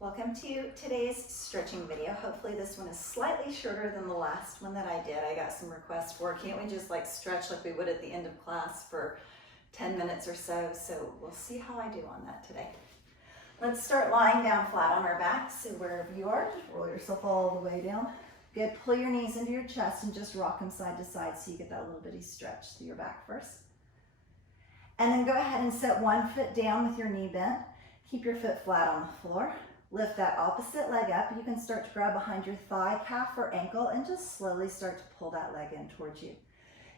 Welcome to today's stretching video. Hopefully this one is slightly shorter than the last one that I did. I got some requests for, can't we just like stretch like we would at the end of class for 10 minutes or so? So we'll see how I do on that today. Let's start lying down flat on our back. So wherever you are, just roll yourself all the way down. Good, pull your knees into your chest and just rock them side to side so you get that little bitty stretch through your back first. And then go ahead and set one foot down with your knee bent. Keep your foot flat on the floor. Lift that opposite leg up. You can start to grab behind your thigh, calf, or ankle and just slowly start to pull that leg in towards you.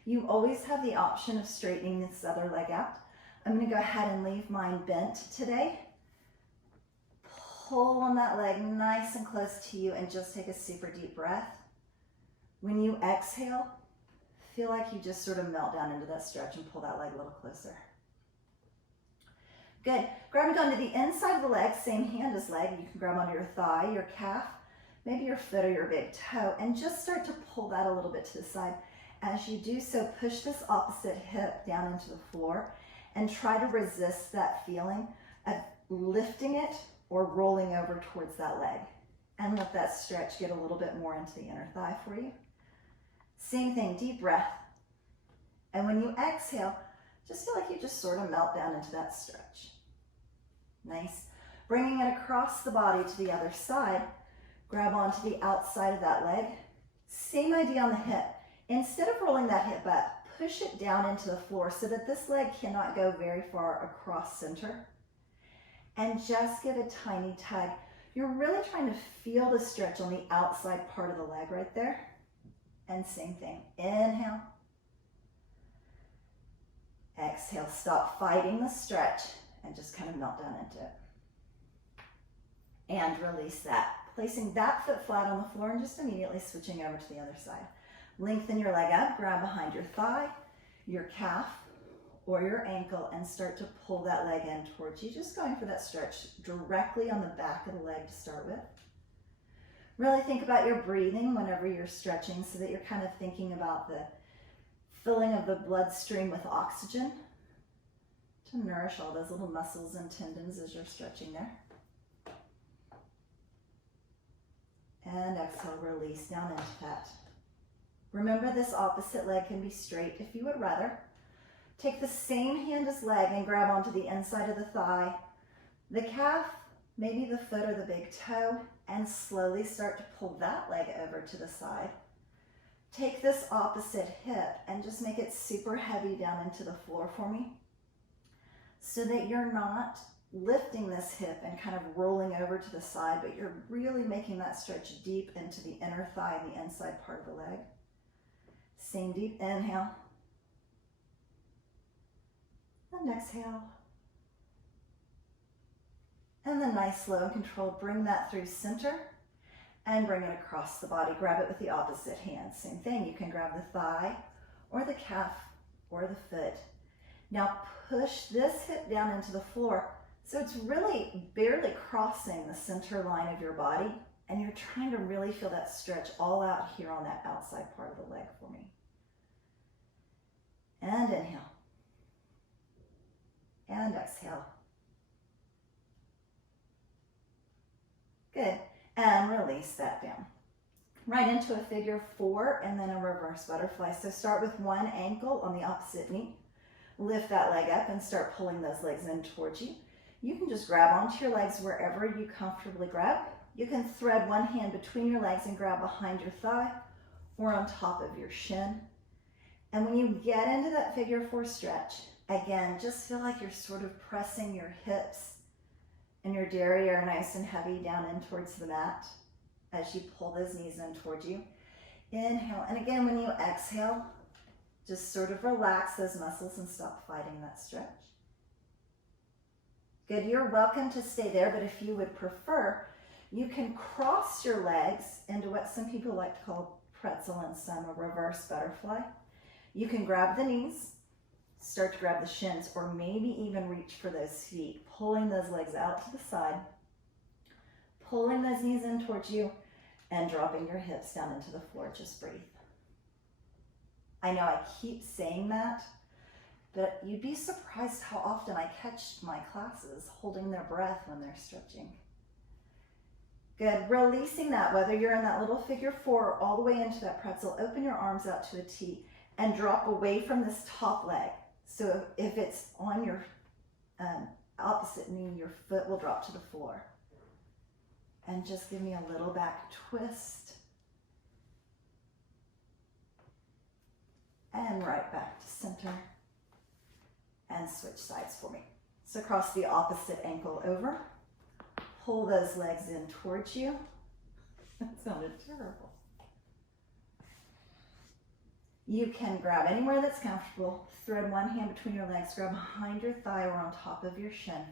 You always have the option of straightening this other leg out. I'm going to go ahead and leave mine bent today. Pull on that leg nice and close to you and just take a super deep breath. When you exhale, feel like you just sort of melt down into that stretch and pull that leg a little closer. Good. Grab it onto the inside of the leg, same hand as leg. You can grab onto your thigh, your calf, maybe your foot or your big toe, and just start to pull that a little bit to the side. As you do so, push this opposite hip down into the floor and try to resist that feeling of lifting it or rolling over towards that leg. And let that stretch get a little bit more into the inner thigh for you. Same thing, deep breath. And when you exhale, just feel like you just sort of melt down into that stretch. Nice. Bringing it across the body to the other side, grab onto the outside of that leg. Same idea on the hip. Instead of rolling that hip up, push it down into the floor so that this leg cannot go very far across center. And just give a tiny tug. You're really trying to feel the stretch on the outside part of the leg right there. And same thing. Inhale. Exhale, stop fighting the stretch and just kind of melt down into it. And release that. Placing that foot flat on the floor and just immediately switching over to the other side. Lengthen your leg up, grab behind your thigh, your calf, or your ankle and start to pull that leg in towards you. Just going for that stretch directly on the back of the leg to start with. Really think about your breathing whenever you're stretching so that you're kind of thinking about the filling of the bloodstream with oxygen to nourish all those little muscles and tendons as you're stretching there. And exhale, release down into that. Remember, this opposite leg can be straight if you would rather. Take the same hand as leg and grab onto the inside of the thigh, the calf, maybe the foot or the big toe, and slowly start to pull that leg over to the side. Take this opposite hip and just make it super heavy down into the floor for me so that you're not lifting this hip and kind of rolling over to the side, but you're really making that stretch deep into the inner thigh and the inside part of the leg. Same deep inhale. And exhale. And then nice, slow and controlled, bring that through center. And bring it across the body. Grab it with the opposite hand. Same thing. You can grab the thigh or the calf or the foot. Now push this hip down into the floor so it's really barely crossing the center line of your body, and you're trying to really feel that stretch all out here on that outside part of the leg for me. And inhale. And exhale. Good. And release that down. Right into a figure four and then a reverse butterfly. So start with one ankle on the opposite knee. Lift that leg up and start pulling those legs in towards you. You can just grab onto your legs wherever you comfortably grab. You can thread one hand between your legs and grab behind your thigh or on top of your shin. And when you get into that figure four stretch, again, just feel like you're sort of pressing your hips and your derriere nice and heavy down in towards the mat as you pull those knees in towards you. Inhale, and again, when you exhale, just sort of relax those muscles and stop fighting that stretch. Good, you're welcome to stay there, but if you would prefer, you can cross your legs into what some people like to call pretzel and some a reverse butterfly. You can grab the knees, start to grab the shins, or maybe even reach for those feet, pulling those legs out to the side, pulling those knees in towards you, and dropping your hips down into the floor. Just breathe. I know I keep saying that, but you'd be surprised how often I catch my classes holding their breath when they're stretching. Good. Releasing that, whether you're in that little figure 4 or all the way into that pretzel, open your arms out to a T and drop away from this top leg. So if it's on your opposite knee, your foot will drop to the floor. And just give me a little back twist. And right back to center. And switch sides for me. So cross the opposite ankle over. Pull those legs in towards you. That sounded terrible. You can grab anywhere that's comfortable. Thread one hand between your legs. Grab behind your thigh or on top of your shin.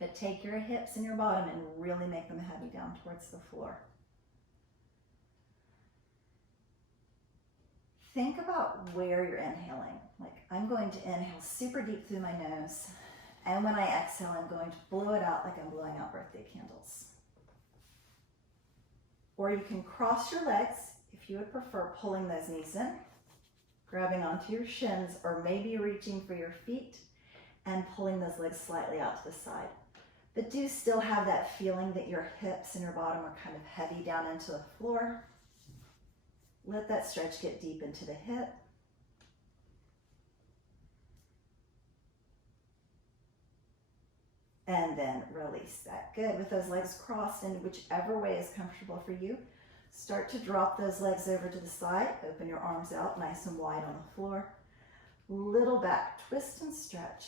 But take your hips and your bottom and really make them heavy down towards the floor. Think about where you're inhaling. Like, I'm going to inhale super deep through my nose. And when I exhale, I'm going to blow it out like I'm blowing out birthday candles. Or you can cross your legs, if you would prefer, pulling those knees in, grabbing onto your shins, or maybe reaching for your feet and pulling those legs slightly out to the side. But do still have that feeling that your hips and your bottom are kind of heavy down into the floor. Let that stretch get deep into the hip. And then release that. Good. With those legs crossed in whichever way is comfortable for you, start to drop those legs over to the side. Open your arms out nice and wide on the floor. Little back twist and stretch.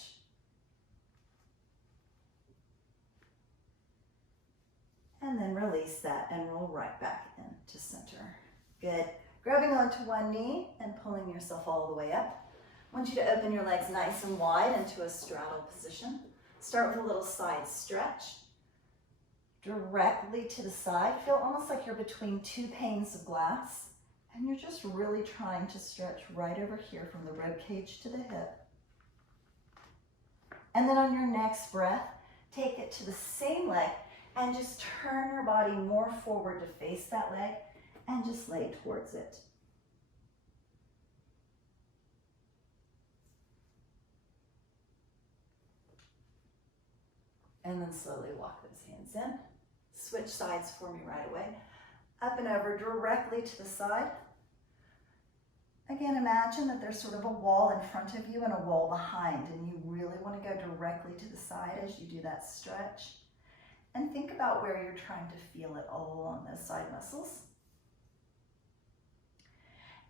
And then release that and roll right back into center. Good. Grabbing onto one knee and pulling yourself all the way up. I want you to open your legs nice and wide into a straddle position. Start with a little side stretch. Directly to the side. Feel almost like you're between two panes of glass. And you're just really trying to stretch right over here from the rib cage to the hip. And then on your next breath, take it to the same leg and just turn your body more forward to face that leg and just lay towards it. And then slowly walk those hands in. Switch sides for me right away. Up and over directly to the side. Again, imagine that there's sort of a wall in front of you and a wall behind, and you really want to go directly to the side as you do that stretch. And think about where you're trying to feel it all along those side muscles.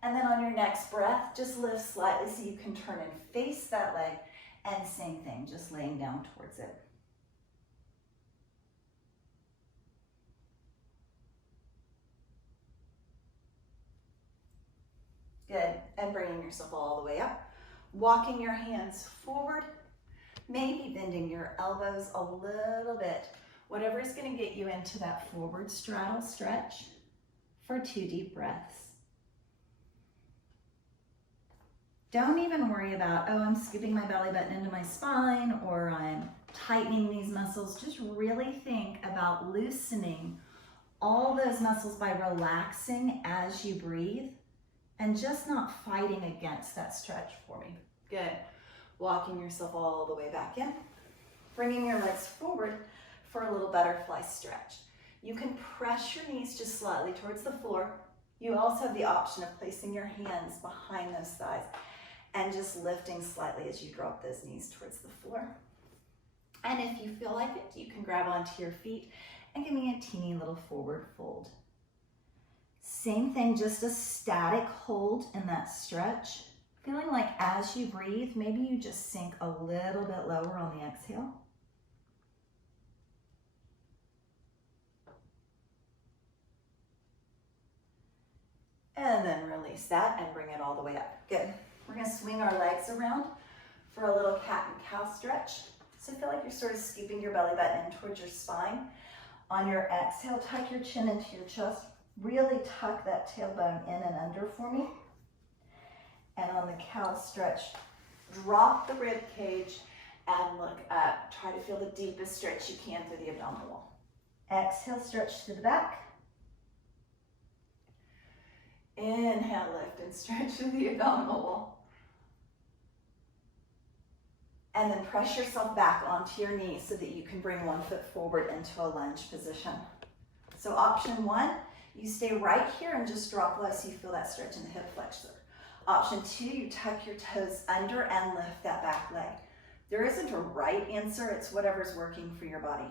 And then on your next breath, just lift slightly so you can turn and face that leg, and same thing, just laying down towards it. Good, and bringing yourself all the way up. Walking your hands forward, maybe bending your elbows a little bit. Whatever is going to get you into that forward straddle stretch for 2 deep breaths. Don't even worry about, oh, I'm scooping my belly button into my spine or I'm tightening these muscles. Just really think about loosening all those muscles by relaxing as you breathe and just not fighting against that stretch for me. Good. Walking yourself all the way back in. Bringing your legs forward for a little butterfly stretch. You can press your knees just slightly towards the floor. You also have the option of placing your hands behind those thighs and just lifting slightly as you drop those knees towards the floor. And if you feel like it, you can grab onto your feet and give me a teeny little forward fold. Same thing, just a static hold in that stretch. Feeling like as you breathe, maybe you just sink a little bit lower on the exhale. And then release that and bring it all the way up. Good. We're going to swing our legs around for a little cat and cow stretch. So feel like you're sort of scooping your belly button in towards your spine. On your exhale, tuck your chin into your chest. Really tuck that tailbone in and under for me. And on the cow stretch, drop the rib cage and look up. Try to feel the deepest stretch you can through the abdominal wall. Exhale, stretch to the back. Inhale, lift and stretch to the abdominal wall. And then press yourself back onto your knees so that you can bring one foot forward into a lunge position. So option one, you stay right here and just drop low so you feel that stretch in the hip flexor. Option two, you tuck your toes under and lift that back leg. There isn't a right answer, it's whatever's working for your body.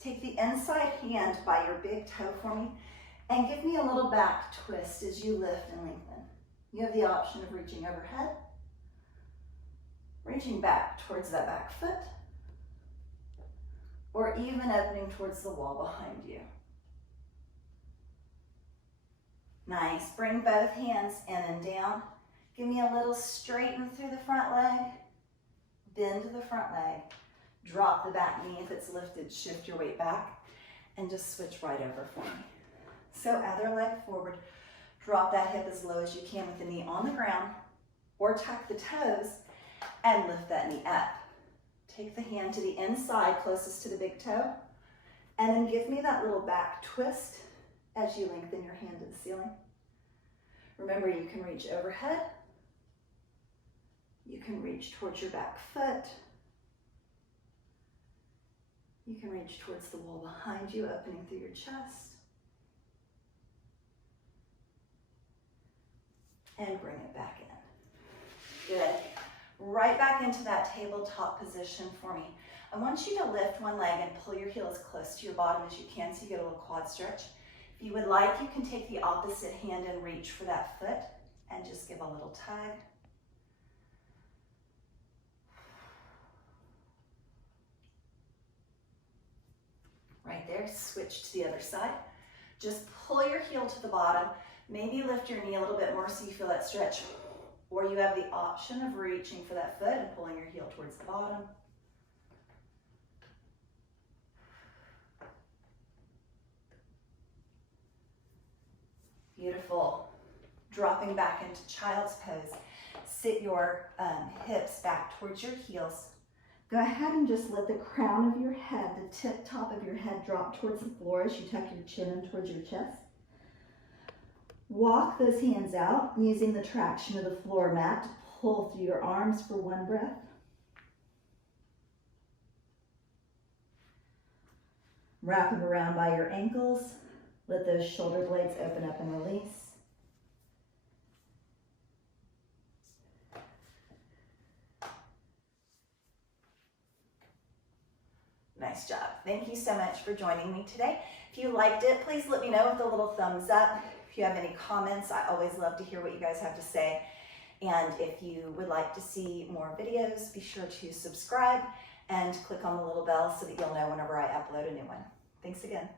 Take the inside hand by your big toe for me and give me a little back twist as you lift and lengthen. You have the option of reaching overhead, reaching back towards that back foot, or even opening towards the wall behind you. Nice, bring both hands in and down. Give me a little straighten through the front leg, bend to the front leg, drop the back knee if it's lifted, shift your weight back, and just switch right over for me. So other leg forward, drop that hip as low as you can with the knee on the ground, or tuck the toes and lift that knee up. Take the hand to the inside closest to the big toe, and then give me that little back twist as you lengthen your hand to the ceiling. Remember, you can reach overhead, you can reach towards your back foot, you can reach towards the wall behind you, opening through your chest, and bring it back in. Good. Right back into that tabletop position for me. I want you to lift one leg and pull your heel as close to your bottom as you can so you get a little quad stretch. If you would like, you can take the opposite hand and reach for that foot and just give a little tug. Right there, switch to the other side. Just pull your heel to the bottom. Maybe lift your knee a little bit more so you feel that stretch. Or you have the option of reaching for that foot and pulling your heel towards the bottom. Beautiful. Dropping back into child's pose. Sit your hips back towards your heels. Go ahead and just let the crown of your head, the tip top of your head, drop towards the floor as you tuck your chin in towards your chest. Walk those hands out using the traction of the floor mat to pull through your arms for one breath. Wrap them around by your ankles. Let those shoulder blades open up and release. Nice job. Thank you so much for joining me today. If you liked it, please let me know with a little thumbs up. If you have any comments, I always love to hear what you guys have to say. And if you would like to see more videos, be sure to subscribe and click on the little bell so that you'll know whenever I upload a new one. Thanks again.